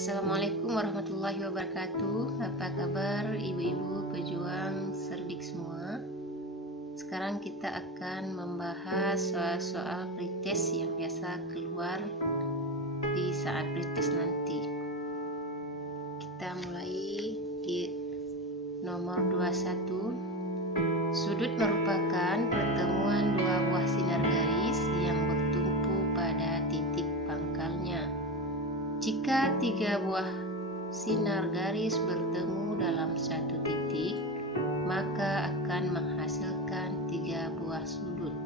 Assalamualaikum warahmatullahi wabarakatuh. Apa kabar ibu-ibu pejuang cerdik semua? Sekarang kita akan membahas soal-soal pretest yang biasa keluar di saat pretest nanti. Kita mulai di nomor 21. Sudut merupakan pertemuan dua buah sinar garis yang bertumpu pada titik pangkalnya. Jika tiga buah sinar garis bertemu dalam satu titik, maka akan menghasilkan tiga buah sudut.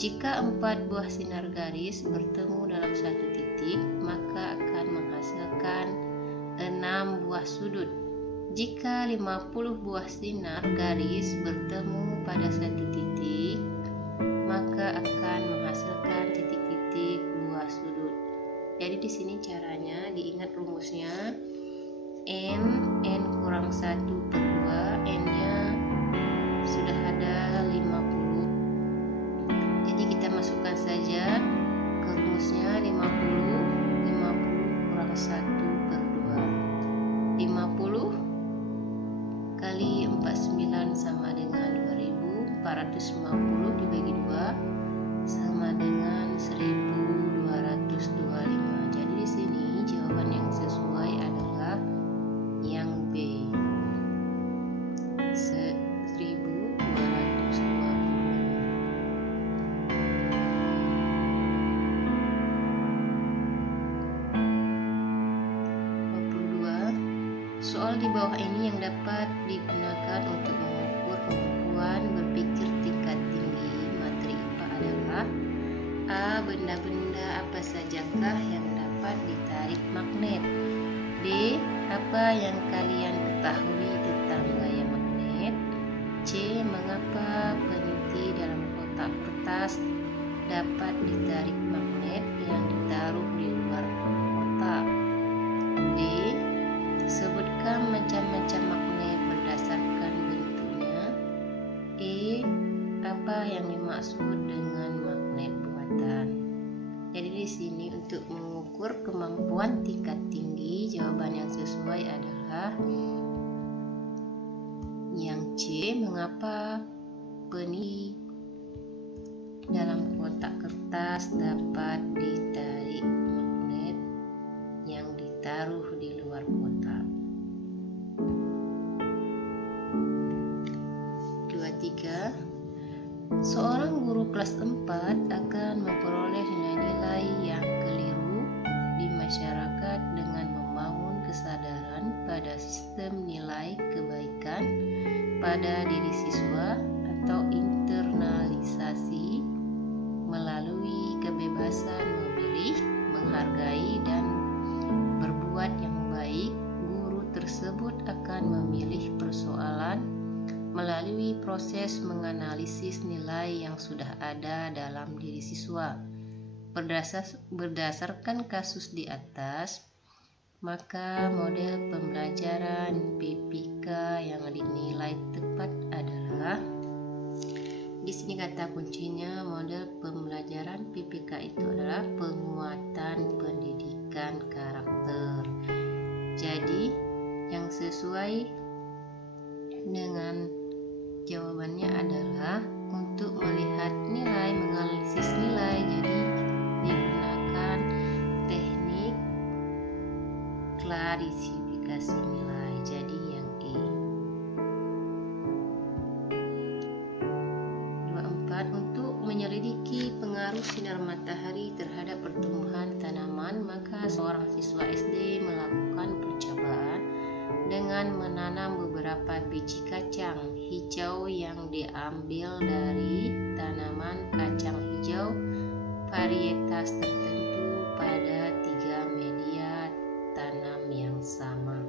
Jika empat buah sinar garis bertemu dalam satu titik, maka akan menghasilkan 6 buah sudut. Jika 50 buah sinar garis bertemu pada satu titik, maka akan menghasilkan titik-titik buah sudut. Jadi di sini caranya diingat rumusnya n kurang 1/2, n-nya sudah ada 50. Jadi kita masukkan saja ke rumusnya 50 kurang 1/2. 50 kali 49 sama dengan 2450 dibagi 2 sama dengan 1225. Jadi di sini jawaban yang sesuai adalah yang B, 1225. 22. Soal di bawah ini yang dapat digunakan untuk mengukur kemampuan berpikir tingkat tinggi materi IPA adalah A. Benda-benda apa sajakah yang dapat ditarik magnet? B. Apa yang kalian ketahui tentang gaya magnet? C. Mengapa peniti dalam kotak kertas dapat ditarik magnet yang ditaruh di luar kotak? D. Sebutkan macam-macam magnet berdasarkan bentuknya. E. Apa yang dimaksud dengan magnet buatan? Jadi di sini untuk mengukur kemampuan tingkat tinggi, jawaban yang sesuai adalah yang C. Mengapa peniti dalam kotak kertas dapat ditarik magnet yang ditaruh di luar kotak. 23. Seorang guru kelas 4 akan memperoleh nilai-nilai yang keliru di masyarakat dengan membangun kesadaran pada sistem nilai kebaikan pada diri siswa atau internalisasi melalui kebebasan memilih, menghargai, dan berbuat yang baik. Guru tersebut akan memilih persoalan melalui proses menganalisis nilai yang sudah ada dalam diri siswa. Berdasarkan kasus di atas, maka model pembelajaran PPK yang dinilai tepat adalah, di sini kata kuncinya model pembelajaran PPK itu adalah penguatan pendidikan karakter. Jadi yang sesuai dengan jawabannya adalah untuk melihat nilai, menganalisis nilai, jadi digunakan teknik klasifikasi nilai, jadi yang E. 24. Untuk menyelidiki pengaruh sinar matahari terhadap pertumbuhan tanaman, maka seorang siswa SD melakukan percobaan dengan menanam beberapa biji kacang hijau yang diambil dari tanaman kacang hijau varietas tertentu pada 3 media tanam yang sama.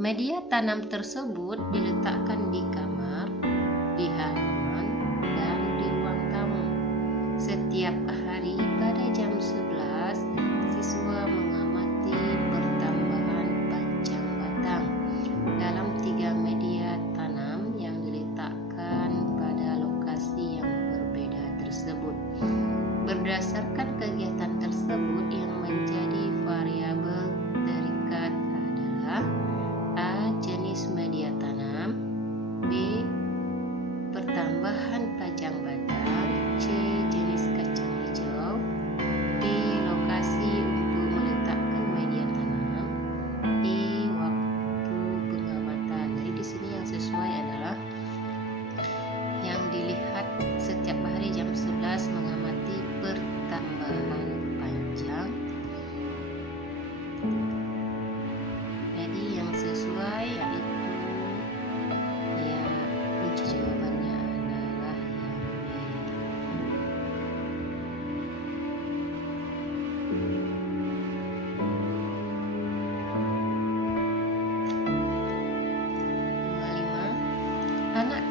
Media tanam tersebut diletakkan di kamar, di halaman, dan di ruang tamu. Setiap hari pada jam 11, siswa mengamati pertambahan panjang batang dalam 3 media tanam yang diletakkan pada lokasi yang berbeda tersebut. Berdasarkan kegiatan tersebut yang menjadi variabel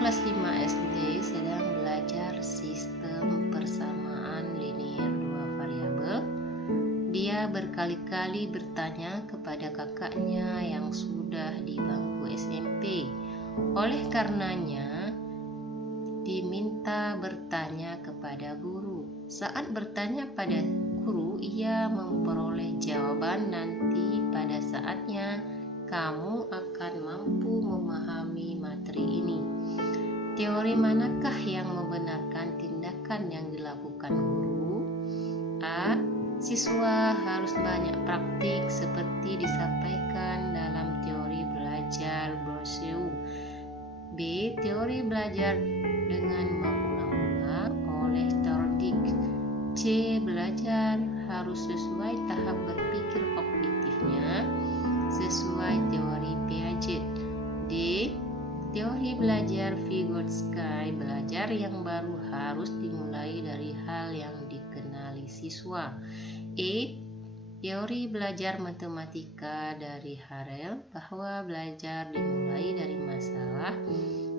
kelas 5 SD sedang belajar sistem persamaan linear dua variabel. Dia berkali-kali bertanya kepada kakaknya yang sudah di bangku SMP. Oleh karenanya, diminta bertanya kepada guru. Saat bertanya pada guru, ia memperoleh jawaban. Nanti pada saatnya kamu akan mampu memahami materi ini. Teori manakah yang membenarkan tindakan yang dilakukan guru? A. Siswa harus banyak praktik seperti disampaikan dalam teori belajar Bourdieu. B. Teori belajar dengan mengulang-ulang oleh Thorndike. C. Belajar harus sesuai tahap berpikir kognitifnya sesuai teori Piaget. D. Teori belajar Vygotsky. Belajar yang baru harus dimulai dari hal yang dikenali siswa. E. Teori belajar matematika dari Harel bahwa belajar dimulai dari masalah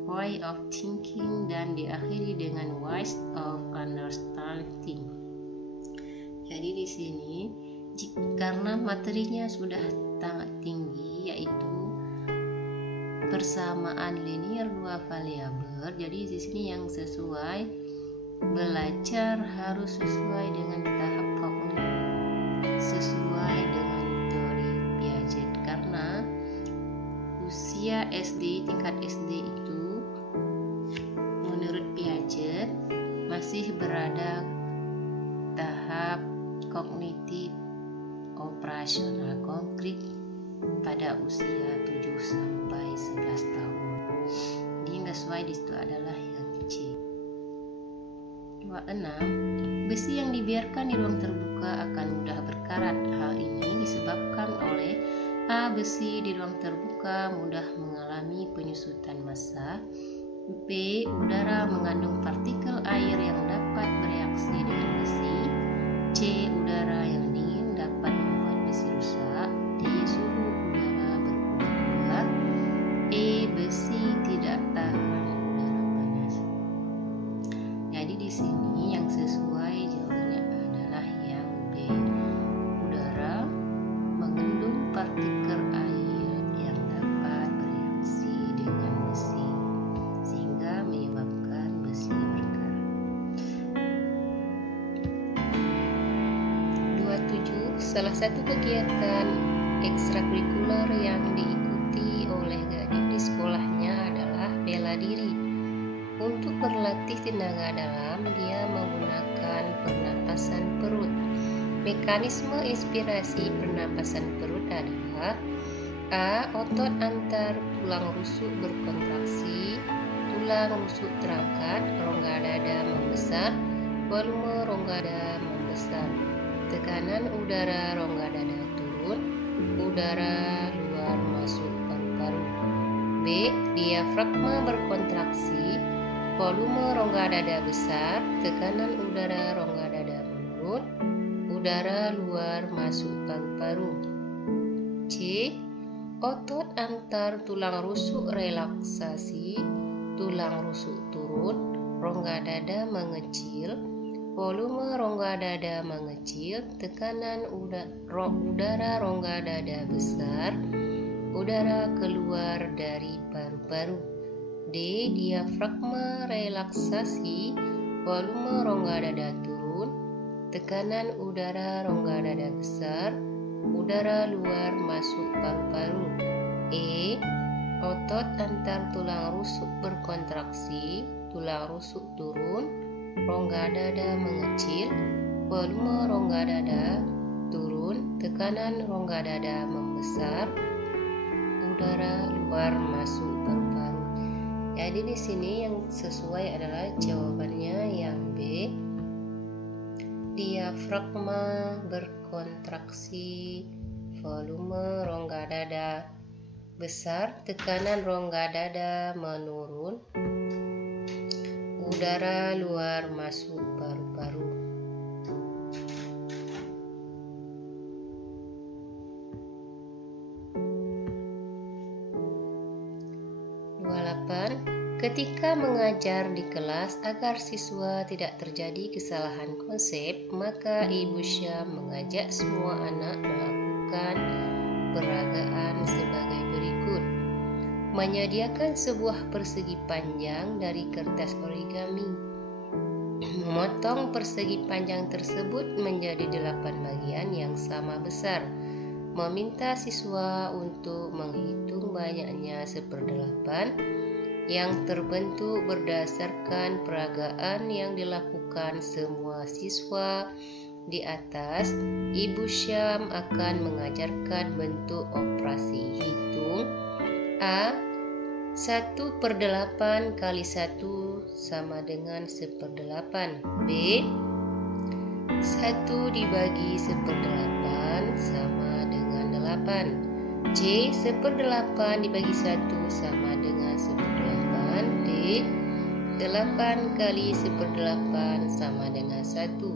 way of thinking dan diakhiri dengan ways of understanding. Jadi di sini karena materinya sudah sangat tinggi, yaitu persamaan linear dua variabel, jadi di sini yang sesuai belajar harus sesuai dengan tahap kognitif, sesuai dengan teori Piaget, karena usia SD, tingkat SD itu menurut Piaget masih berada tahap kognitif operasional konkret pada usia 7 sampai 11 tahun. Jadi yang sesuai di situ adalah yang C. 26. Besi yang dibiarkan di ruang terbuka akan mudah berkarat. Hal ini disebabkan oleh A. Besi di ruang terbuka mudah mengalami penyusutan massa. B. Udara mengandung partikel air yang dapat bereaksi dengan besi. C. Udara yang dingin dapat membuat besi rusak. D. Suhu udara berubah-ubah. E. Besi tidak tahan udara panas. Jadi di sini yang sesuai jawabannya adalah yang B. Udara mengandung partikel air yang dapat bereaksi dengan besi sehingga menyebabkan besi berkarat. 27. Salah satu kegiatan ekstrakurikuler yang diikuti oleh Gading di sekolahnya adalah bela diri. Untuk berlatih tenaga dalam, dia menggunakan pernapasan perut. Mekanisme inspirasi pernapasan perut adalah A. Otot antar tulang rusuk berkontraksi, tulang rusuk terangkat, rongga dada membesar, volume rongga dada membesar. Tekanan udara rongga dada turun, udara luar masuk paru-paru. B. Diafragma berkontraksi, volume rongga dada besar, tekanan udara rongga dada menurun, udara luar masuk paru-paru. C. Otot antar tulang rusuk relaksasi, tulang rusuk turun, rongga dada mengecil, volume rongga dada mengecil, tekanan udara rongga dada besar, udara keluar dari paru-paru. D. Diafragma relaksasi, volume rongga dada turun, tekanan udara rongga dada besar, udara luar masuk paru-paru. E. Otot antar tulang rusuk berkontraksi, tulang rusuk turun, rongga dada mengecil, volume rongga dada turun, tekanan rongga dada membesar, udara luar masuk paru-paru. Jadi di sini yang sesuai adalah jawabannya yang B. Diafragma berkontraksi, volume rongga dada besar, tekanan rongga dada menurun, udara luar masuk paru-paru. 28. Ketika mengajar di kelas agar siswa tidak terjadi kesalahan konsep, maka Ibu Syam mengajak semua anak melakukan peragaan sebagai berikut. Menyediakan sebuah persegi panjang dari kertas origami. Memotong persegi panjang tersebut menjadi 8 bagian yang sama besar. Meminta siswa untuk menghitung banyaknya 1/8 yang terbentuk berdasarkan peragaan yang dilakukan semua siswa. Di atas, Ibu Syam akan mengajarkan bentuk operasi hitung. A. 1/8 kali 1 sama dengan 1/8. B. 1 dibagi 1/8 sama dengan 8. C. 1/8 dibagi 1 sama dengan 1/8. D. 8 kali 1/8 sama dengan 1.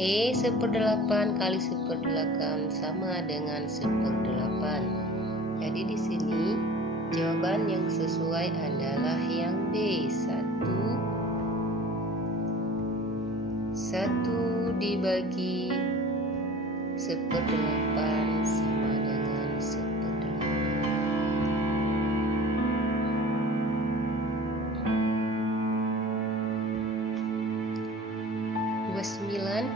E. 1/8 kali 1/8 sama dengan 1/8. Jadi di sini jawaban yang sesuai adalah yang B. 1 dibagi 1/8 sama dengan 1/8. 29.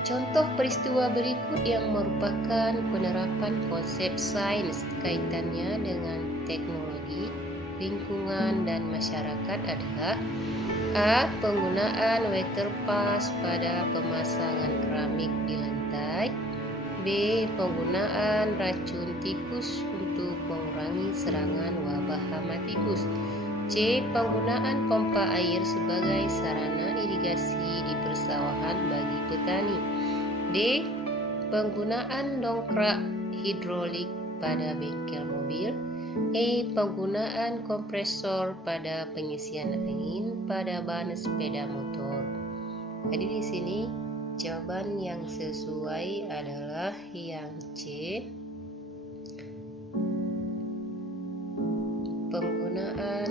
Contoh peristiwa berikut yang merupakan penerapan konsep sains kaitannya dengan teknologi, lingkungan, dan masyarakat adalah: A. Penggunaan waterpass pada pemasangan keramik di lantai. B. Penggunaan racun tikus untuk mengurangi serangan wabah hama tikus. C. Penggunaan pompa air sebagai sarana irigasi di persawahan bagi petani. D. Penggunaan dongkrak hidrolik pada bengkel mobil. E. Penggunaan kompresor pada pengisian angin pada ban sepeda motor. Jadi di sini jawaban yang sesuai adalah yang C. Penggunaan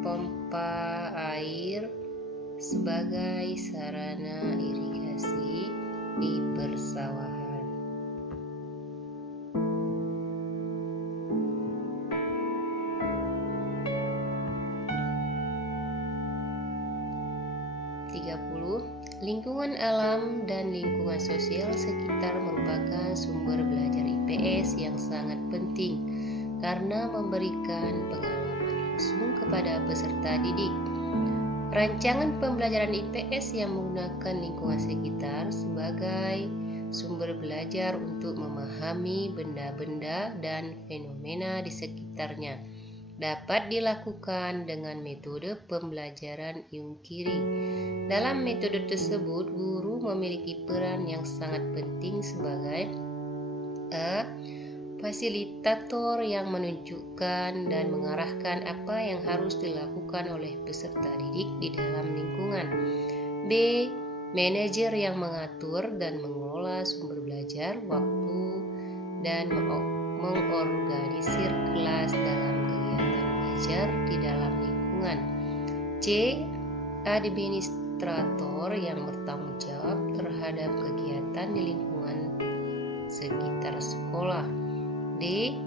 pompa air sebagai sarana irigasi di persawahan. Lingkungan alam dan lingkungan sosial sekitar merupakan sumber belajar IPS yang sangat penting karena memberikan pengalaman langsung kepada peserta didik. Rancangan pembelajaran IPS yang menggunakan lingkungan sekitar sebagai sumber belajar untuk memahami benda-benda dan fenomena di sekitarnya dapat dilakukan dengan metode pembelajaran Iungkiri. Dalam metode tersebut, guru memiliki peran yang sangat penting sebagai A. Fasilitator yang menunjukkan dan mengarahkan apa yang harus dilakukan oleh peserta didik di dalam lingkungan. B. Manajer yang mengatur dan mengelola sumber belajar, waktu, dan mengorganisir kelas dalam belajar di dalam lingkungan. C. Administrator yang bertanggung jawab terhadap kegiatan di lingkungan sekitar sekolah. D.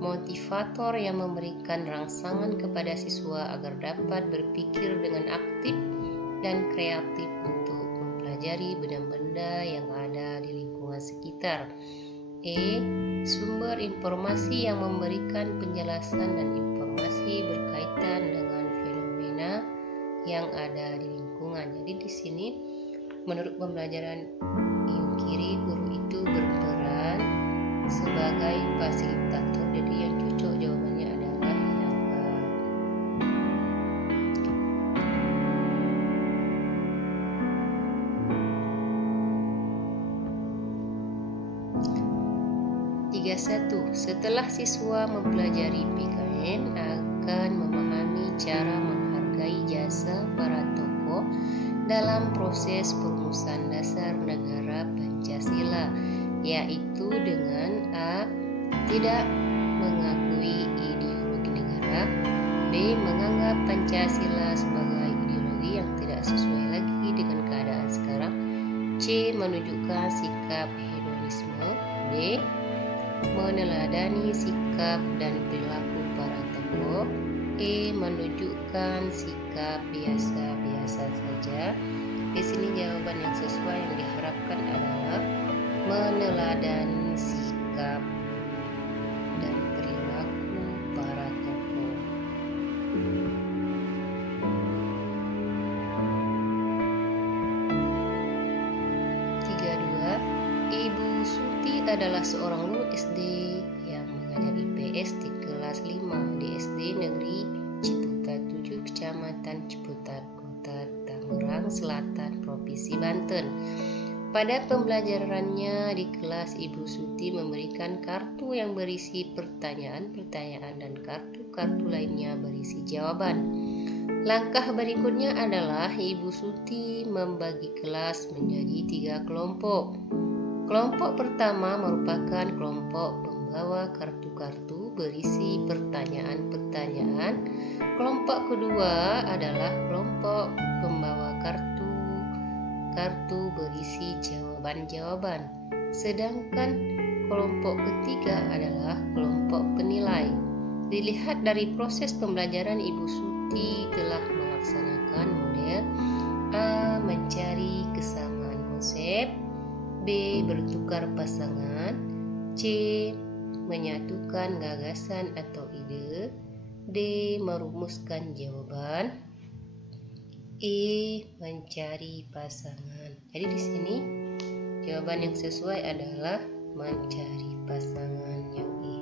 Motivator yang memberikan rangsangan kepada siswa agar dapat berpikir dengan aktif dan kreatif untuk mempelajari benda-benda yang ada di lingkungan sekitar. E. Sumber informasi yang memberikan penjelasan dan informasi berkaitan dengan fenomena yang ada di lingkungan. Jadi di sini menurut pembelajaran Iungkiri, guru itu berperan sebagai fasilitator. Jadi yang cocok jawabannya adalah yang A. 31. Setelah siswa mempelajari PKN, akan memahami cara menghargai jasa para tokoh dalam proses perumusan dasar negara Pancasila, yaitu dengan A. Tidak mengakui ideologi negara. B. B. Menganggap Pancasila sebagai ideologi yang tidak sesuai lagi dengan keadaan sekarang. C. Menunjukkan sikap hedonisme. D. Meneladani sikap dan perilaku para tokoh. E. Menunjukkan sikap biasa-biasa saja. Di sini jawaban yang sesuai yang diharapkan adalah meneladani sikap dan perilaku para tokoh. 32. Ibu Suti adalah seorang guru SD yang mengajar IPS di kelas 5 di SD Negeri Ciputat 7, Kecamatan Ciputat, Kota Tangerang Selatan, Provinsi Banten. Pada pembelajarannya di kelas, Ibu Suti memberikan kartu yang berisi pertanyaan-pertanyaan dan kartu-kartu lainnya berisi jawaban. Langkah berikutnya adalah Ibu Suti membagi kelas menjadi 3 kelompok. Kelompok pertama merupakan kelompok pembawa kartu-kartu berisi pertanyaan-pertanyaan. Kelompok kedua adalah kelompok pembawa kartu berisi jawaban-jawaban. Sedangkan kelompok ketiga adalah kelompok penilai. Dilihat dari proses pembelajaran, Ibu Suti telah melaksanakan model A. Mencari kesamaan konsep, B. Bertukar pasangan, C. Menyatukan gagasan atau ide, D. Merumuskan jawaban, E. Mencari pasangan. Jadi di sini jawaban yang sesuai adalah mencari pasangan yang E.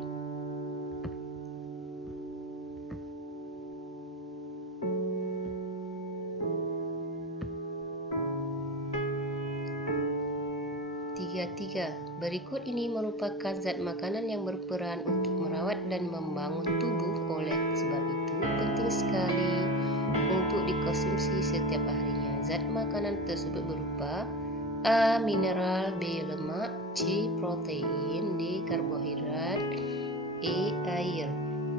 Tiga. Berikut ini merupakan zat makanan yang berperan untuk merawat dan membangun tubuh. Oleh sebab itu, penting sekali untuk dikonsumsi setiap harinya. Zat makanan tersebut berupa A. Mineral, B. Lemak, C. Protein, D. Karbohidrat, E. Air.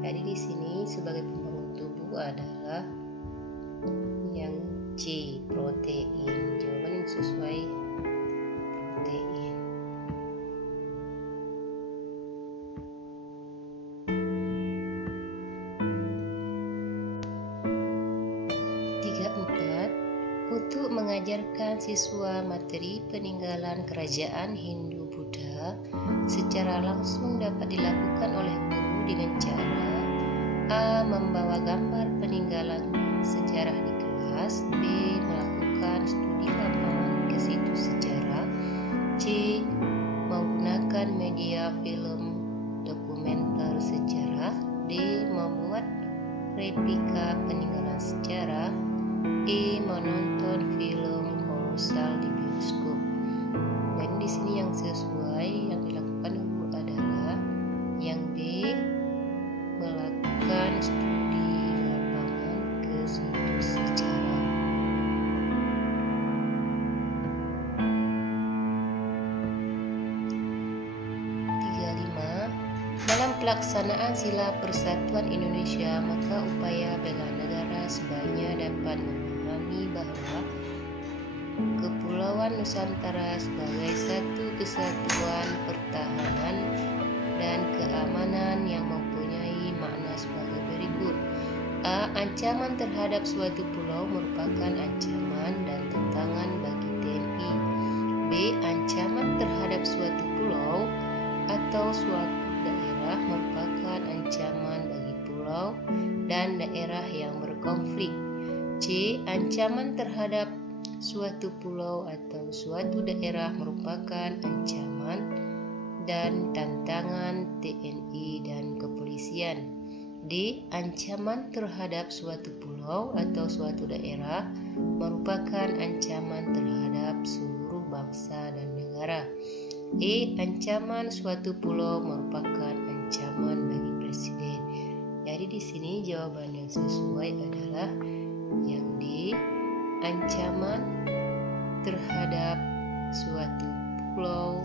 Jadi di sini sebagai pembangun tubuh adalah yang C. Protein. Jawaban yang sesuai protein. 4. Untuk mengajarkan siswa materi peninggalan kerajaan Hindu-Buddha secara langsung dapat dilakukan oleh guru dengan cara A. Membawa gambar peninggalan sejarah di kelas, B. Melakukan studi lapangan ke situs sejarah, C. Menggunakan media film dokumenter sejarah, D. Membuat replika peninggalan sejarah, E. Menonton film kolosal di bioskop. Dan di sini yang sesuai yang dilakukan dulu adalah yang D. Melakukan studi lapangan ke situs sejarah. 35. Dalam pelaksanaan Sila Persatuan Indonesia, maka upaya bela negara sebaiknya dapat memahami bahwa Kepulauan Nusantara sebagai satu kesatuan pertahanan dan keamanan yang mempunyai makna sebagai berikut. A. Ancaman terhadap suatu pulau merupakan ancaman dan tantangan bagi TNI. B. Ancaman terhadap suatu pulau atau suatu daerah merupakan ancaman bagi pulau dan daerah yang berkonflik. C. Ancaman terhadap suatu pulau atau suatu daerah merupakan ancaman dan tantangan TNI dan kepolisian. D. Ancaman terhadap suatu pulau atau suatu daerah merupakan ancaman terhadap seluruh bangsa dan negara. E. Ancaman suatu pulau merupakan ancaman bagi presiden. Jadi di sini jawaban yang sesuai adalah yang D. Ancaman terhadap suatu pulau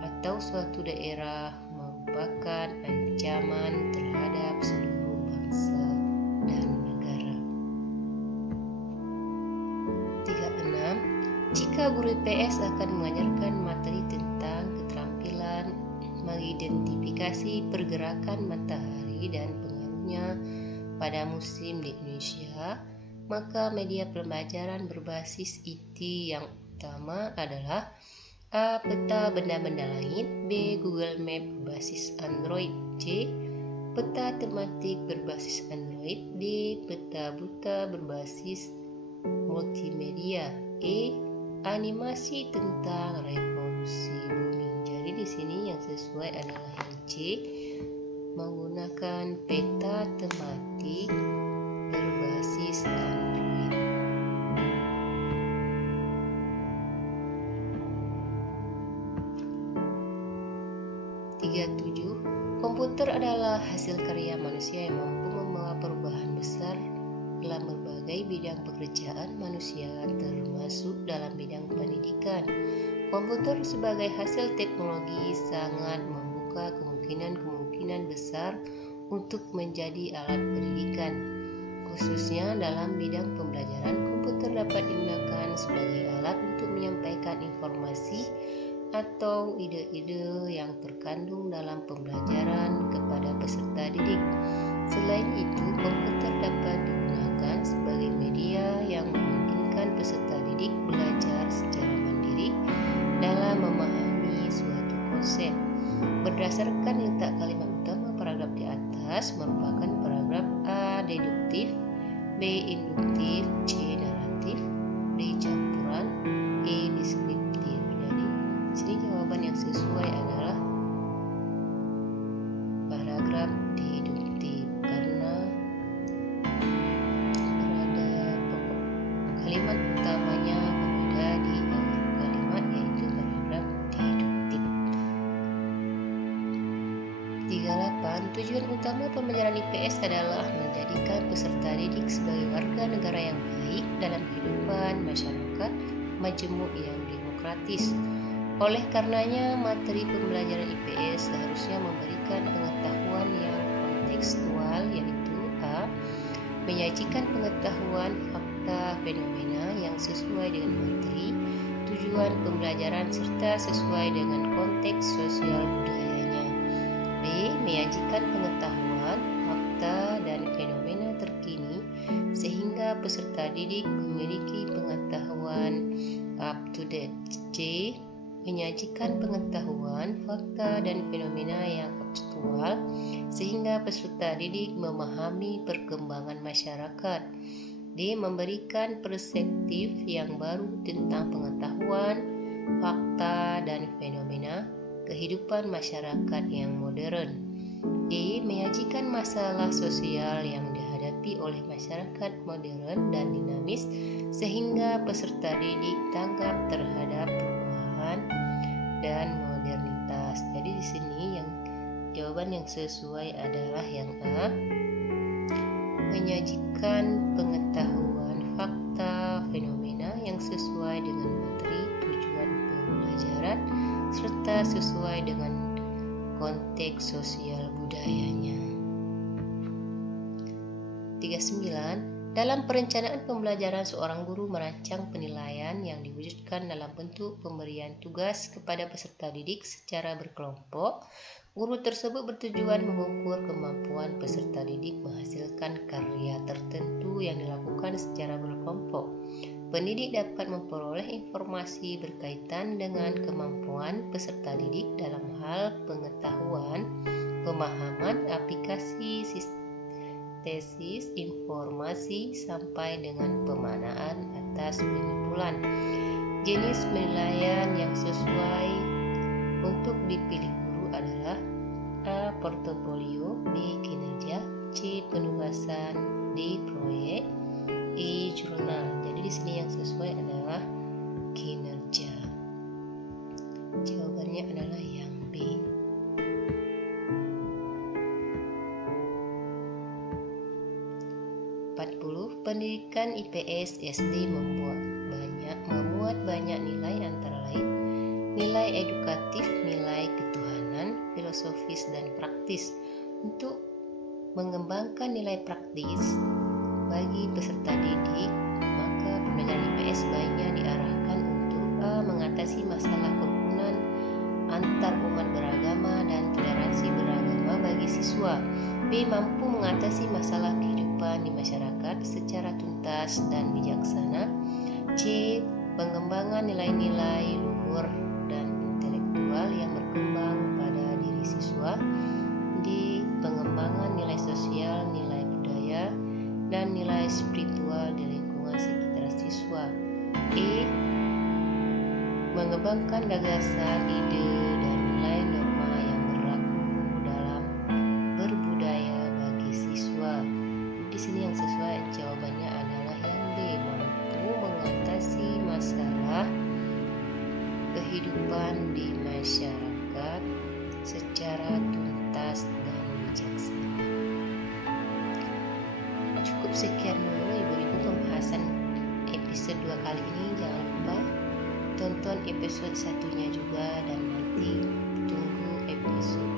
atau suatu daerah merupakan ancaman terhadap seluruh bangsa dan negara. 36. Jika guru IPS akan mengajarkan materi tentang keterampilan mengidentifikasi pergerakan matahari dan pengaruhnya pada musim di Indonesia, maka media pembelajaran berbasis IT yang utama adalah A. Peta benda-benda langit, B. Google Map berbasis Android, C. Peta tematik berbasis Android, D. Peta buta berbasis multimedia, E. Animasi tentang revolusi bumi. Jadi di sini yang sesuai adalah yang C, menggunakan peta tematik berbasis Android. 37. Komputer adalah hasil karya manusia yang mampu membawa perubahan besar dalam berbagai bidang pekerjaan manusia, termasuk dalam bidang pendidikan. Komputer sebagai hasil teknologi sangat membuka kemungkinan besar untuk menjadi alat pendidikan. Khususnya dalam bidang pembelajaran, komputer dapat digunakan sebagai alat untuk menyampaikan informasi atau ide-ide yang terkandung dalam pembelajaran kepada peserta didik. Selain itu, komputer dapat digunakan sebagai media yang memungkinkan peserta didik belajar secara mandiri dalam memahami suatu konsep. Berdasarkan letak kalimat utama paragraf di atas merupakan paragraf A. Deduktif, B. Induktif, C. Naratif, D. Campuran, E. Deskriptif. Jadi, sini jawaban yang sesuai adalah paragraf deduktif karena berada pokok kalimat utamanya berbeda di awal kalimat, yaitu paragraf deduktif. 38. Tujuan utama pembelajaran IPS adalah menjadikan peserta didik sebagai warga negara yang baik dalam kehidupan masyarakat majemuk yang demokratis. Oleh karenanya, materi pembelajaran IPS seharusnya memberikan pengetahuan yang kontekstual, yaitu A. Menyajikan pengetahuan fakta fenomena yang sesuai dengan materi, tujuan pembelajaran serta sesuai dengan konteks sosial budayanya. B. Menyajikan pengetahuan fakta dan fenomena terkini sehingga peserta didik memiliki pengetahuan up to date. C. Menyajikan pengetahuan, fakta, dan fenomena yang aktual sehingga peserta didik memahami perkembangan masyarakat. D. Memberikan perspektif yang baru tentang pengetahuan, fakta, dan fenomena kehidupan masyarakat yang modern. E. Menyajikan masalah sosial yang dihadapi oleh masyarakat modern dan dinamis sehingga peserta didik tanggap terhadap perubahan dan modernitas. Jadi di sini yang jawaban yang sesuai adalah yang A. Menyajikan pengetahuan, fakta, fenomena yang sesuai dengan materi, tujuan pembelajaran serta sesuai dengan konteks sosial budayanya. 39. Dalam perencanaan pembelajaran, seorang guru merancang penilaian yang diwujudkan dalam bentuk pemberian tugas kepada peserta didik secara berkelompok. Guru tersebut bertujuan mengukur kemampuan peserta didik menghasilkan karya tertentu yang dilakukan secara berkelompok. Pendidik dapat memperoleh informasi berkaitan dengan kemampuan peserta didik dalam hal pengetahuan, pemahaman, aplikasi tesis, informasi, sampai dengan pemaknaan atas penyimpulan. Jenis penilaian yang sesuai untuk dipilih guru adalah A. Portofolio, B. Kinerja, C. Penugasan, D. Proyek, E. Jurnal. Jadi di sini yang sesuai adalah kinerja. Jawabannya adalah yang B. 40. Pendidikan IPS SD memuat banyak nilai, antara lain nilai edukatif, nilai ketuhanan, filosofis, dan praktis. Untuk mengembangkan nilai praktis, Bagi peserta didik, maka pembelajaran IPS sebaiknya diarahkan untuk A. Mengatasi masalah kerukunan antar umat beragama dan toleransi beragama bagi siswa. B. Mampu mengatasi masalah kehidupan di masyarakat secara tuntas dan bijaksana. C. Pengembangan nilai-nilai luhur dan intelektual yang berkembang pada diri siswa. D. Pengembangan nilai sosial, nilai budaya, dan nilai spiritual di lingkungan sekitar siswa. E. Mengembangkan gagasan, ide, dan nilai norma yang berlaku dalam berbudaya bagi siswa. Di sini yang sesuai jawabannya adalah yang B. Mampu mengatasi masalah kehidupan di masyarakat secara tuntas dan bijaksana. Cukup sekian dulu ibu-ibu pembahasan episode 2 kali ini. Jangan lupa tonton episode 1-nya juga, dan nanti tunggu episode